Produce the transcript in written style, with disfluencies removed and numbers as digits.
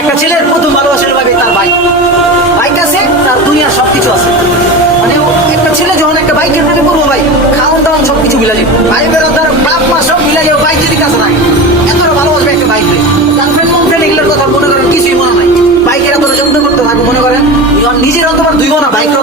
একটা ছেলের প্রথম ভালোবাসার ভাবে তার বাইক বাইক আছে, তার দুনিয়ার সবকিছু আছে। মানে একটা ছেলে যখন একটা বাইকের প্রেমে পড়বো ভাই, খাওয়ান দাওয়ান সবকিছু মিলা যাবে, ভাই বেরোতার বাপ মা সব মিলা যাবে, বাইক যদি কাছে নাই এতটা ভালোবাসবে একটা বাইক। গার্লফ্রেন্ড মনফ্রেন্ড এগুলোর কথা মনে করেন কিছুই মনে নাই, বাইকের এতটা যত্ন করতে থাকবো মনে করেন নিজের অন্তবার দুই না বাইকের